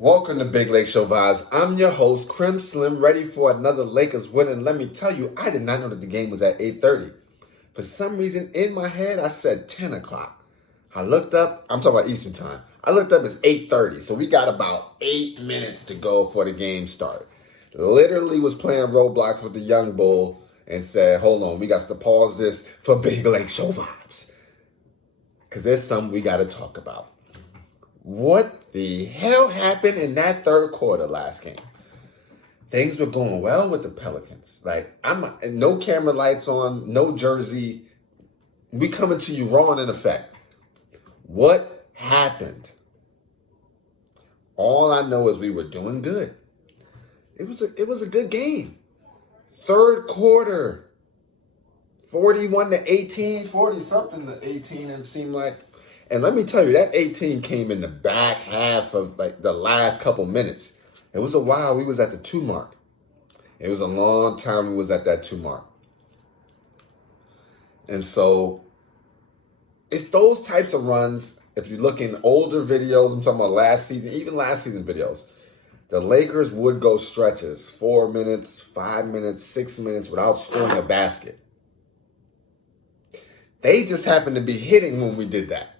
Welcome to Big Lake Show Vibes. I'm your host, Crim Slim, ready for another Lakers win. And let me tell you, I did not know that the game was at 8:30. For some reason, in my head, I said 10 o'clock. I looked up, I'm talking about Eastern time. I looked up, it's 8:30. So we got about 8 minutes to go for the game start. Literally was playing Roblox with the young bull and said, hold on, we got to pause this for Big Lake Show Vibes. Because there's something we got to talk about. What the hell happened in that third quarter last game? Things were going well with the Pelicans. Like, no camera lights on, no jersey. We coming to you raw and in effect. What happened? All I know is we were doing good. It was a good game. Third quarter, 41-18, 40-something to 18, it seemed like. And let me tell you, that 18 came in the back half of like the last couple minutes. It was a while we was at the 2 mark. It was a long time we was at that 2 mark. And so it's those types of runs. If you look in older videos, I'm talking about last season, even last season videos, the Lakers would go stretches, 4 minutes, 5 minutes, 6 minutes without scoring a basket. They just happened to be hitting when we did that.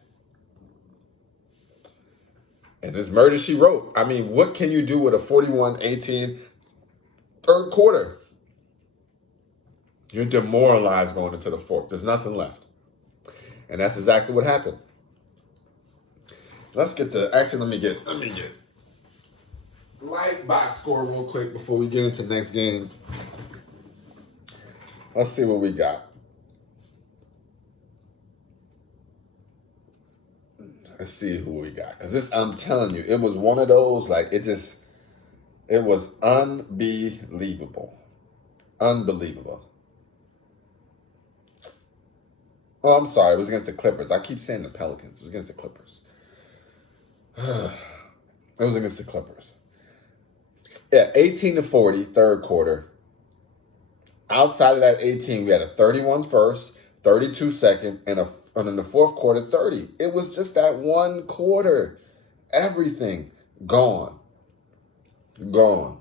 And it's murder she wrote. I mean, what can you do with a 41-18 third quarter? You're demoralized going into the fourth. There's nothing left. And that's exactly what happened. Let's get to, actually, let me get light box score real quick before we get into the next game. Let's see what we got. Let's see who we got. Because this, I'm telling you, it was one of those, like, it was unbelievable. Unbelievable. Oh, I'm sorry. It was against the Clippers. I keep saying the Pelicans. It was against the Clippers. It was against the Clippers. Yeah, 18-40, third quarter. Outside of that 18, we had a 31 first, 32 second, and in the fourth quarter, 30. It was just that one quarter. Everything gone. Gone.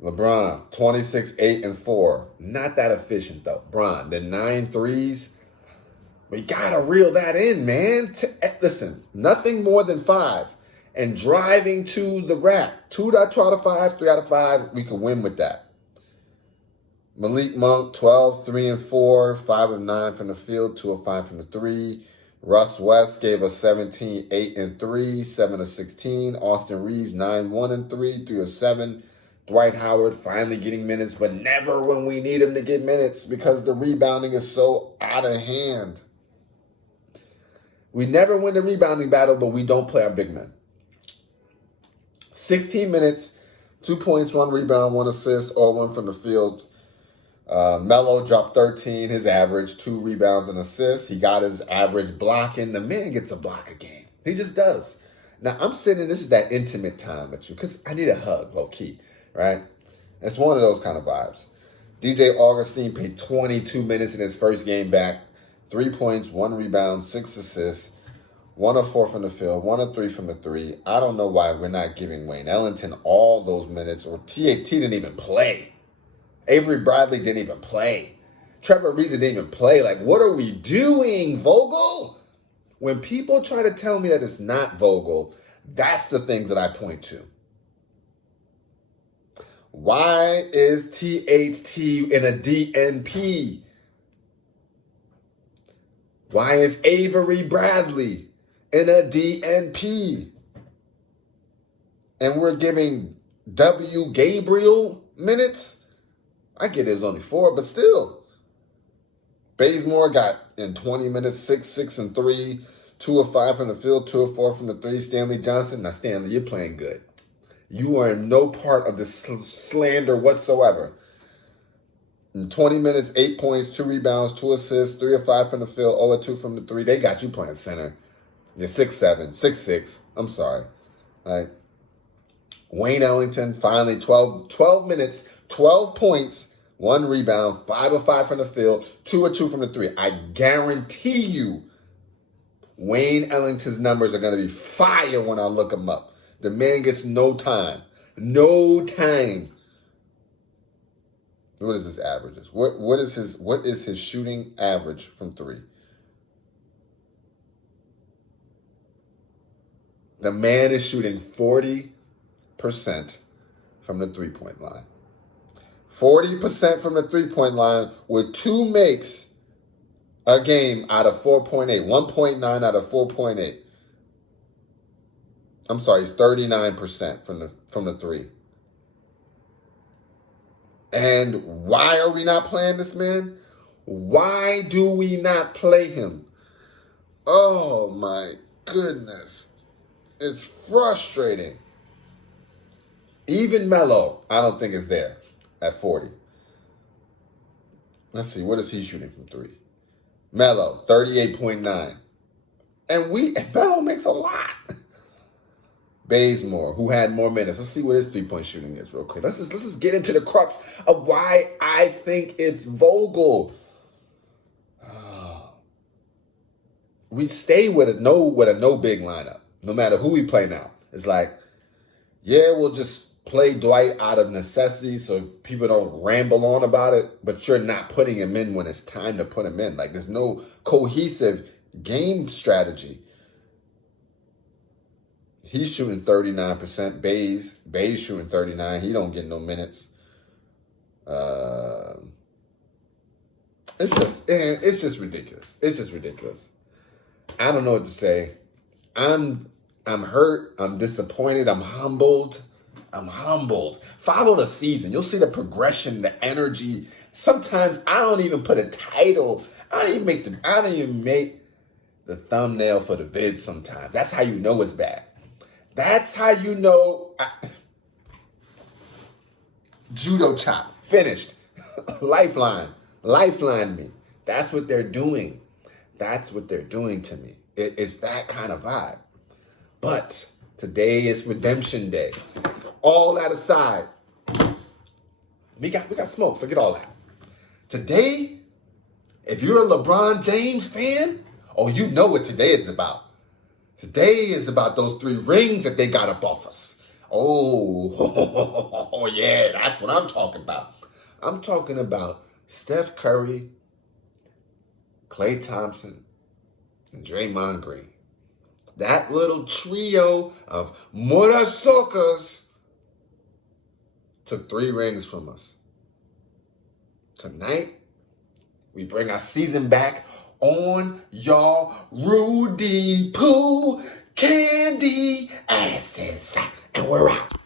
LeBron, 26, 8, and 4. Not that efficient, though. Bron, the 9 threes. We got to reel that in, man. Listen, nothing more than 5. And driving to the rack. 2 out of 5, 3 out of 5, we can win with that. Malik Monk, 12, 3 and 4, 5 of 9 from the field, 2 of 5 from the 3. Russ West gave us 17, 8 and 3, 7 of 16. Austin Reeves, 9, 1 and 3, 3 of 7. Dwight Howard finally getting minutes, but never when we need him to get minutes because the rebounding is so out of hand. We never win the rebounding battle, but we don't play our big men. 16 minutes, 2 points, 1 rebound, 1 assist, all 1 from the field. Melo dropped 13, his average, 2 rebounds and assists. He got his average blocking. The man gets a block a game. He just does. Now, I'm sitting, this is that intimate time with you because I need a hug, low key, right? It's one of those kind of vibes. DJ Augustine played 22 minutes in his first game back. 3 points, 1 rebound, 6 assists, 1 of 4 from the field, 1 of 3 from the 3. I don't know why we're not giving Wayne Ellington all those minutes, or TAT didn't even play. Avery Bradley didn't even play. Trevor Ariza didn't even play. Like, what are we doing, Vogel? When people try to tell me that it's not Vogel, that's the things that I point to. Why is THT in a DNP? Why is Avery Bradley in a DNP? And we're giving W. Gabriel minutes? I get it was only 4, but still. Bazemore got in 20 minutes, 6 and 3, 2 of 5 from the field, 2 of 4 from the 3. Stanley Johnson. Now, Stanley, you're playing good. You are in no part of this slander whatsoever. In 20 minutes, 8 points, 2 rebounds, 2 assists, 3 of 5 from the field, 0 of 2 from the 3. They got you playing center. You're 6'7", 6'6". I'm sorry. All right. Wayne Ellington, finally, 12 minutes, 12 points, 1 rebound, 5 of 5 from the field, 2 of 2 from the 3. I guarantee you Wayne Ellington's numbers are going to be fire when I look them up. The man gets no time. No time. What is his averages? What is his shooting average from three? The man is shooting 40% from the three-point line. 40% from the three-point line with 2 makes a game out of 4.8. 1.9 out of 4.8. I'm sorry, it's 39% from the three. And why are we not playing this man? Why do we not play him? Oh my goodness. It's frustrating. Even Melo, I don't think is there at 40. Let's see, what is he shooting from three? Melo, 38.9. And Melo makes a lot. Bazemore, who had more minutes. Let's see what his three-point shooting is real quick. Let's just get into the crux of why I think it's Vogel. We stay with a no big lineup, no matter who we play now. It's like, yeah, we'll just play Dwight out of necessity so people don't ramble on about it, but you're not putting him in when it's time to put him in. Like, there's no cohesive game strategy. He's shooting 39%. Baze shooting 39. He don't get no minutes. It's just ridiculous. It's just ridiculous. I don't know what to say. I'm hurt. I'm disappointed. I'm humbled. Follow the season. You'll see the progression, the energy. Sometimes I don't even put a title. I don't even make the thumbnail for the vid sometimes. That's how you know it's bad. That's how you know. Judo chop. Finished. Lifeline me. That's what they're doing. That's what they're doing to me. It's that kind of vibe. But today is redemption day. All that aside, we got smoke. Forget all that. Today, if you're a LeBron James fan, you know what today is about. Today is about those 3 rings that they got up off us. Oh, yeah, that's what I'm talking about. I'm talking about Steph Curry, Klay Thompson, and Draymond Green. That little trio of motherfuckers took 3 rings from us. Tonight, we bring our season back on y'all Rudy Poo candy asses. And we're out.